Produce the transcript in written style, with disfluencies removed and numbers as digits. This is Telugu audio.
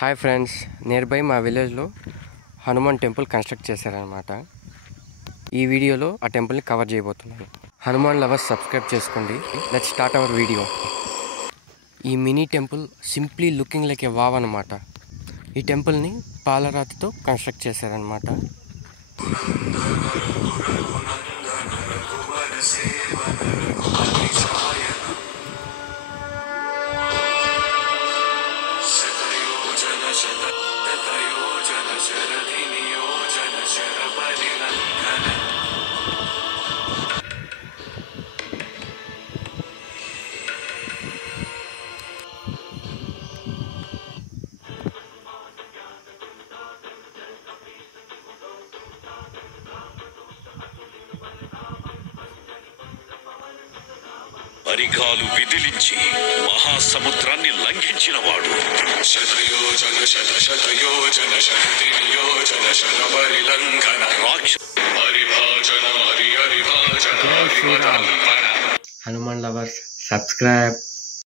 హాయ్ ఫ్రెండ్స్, నియర్ బై మా విలేజ్లో హనుమాన్ టెంపుల్ కన్స్ట్రక్ట్ చేశారనమాట. ఈ వీడియోలో ఆ టెంపుల్ని కవర్ చేయబోతున్నాను. హనుమాన్ లవర్స్ సబ్స్క్రైబ్ చేసుకోండి. Let's start our video. ఈ mini temple simply looking like a wow అనమాట. ఈ టెంపుల్ని పాలరాతితో కన్స్ట్రక్ట్ చేశారనమాట. అరికాలు విదిలించి మహాసముద్రాన్ని లంఘించినవాడు. శతయోజన శత శతయోజన శతయోజన శత పరిలంఘన హరిభాజన హరి హరిభాజన. Hanuman lovers subscribe.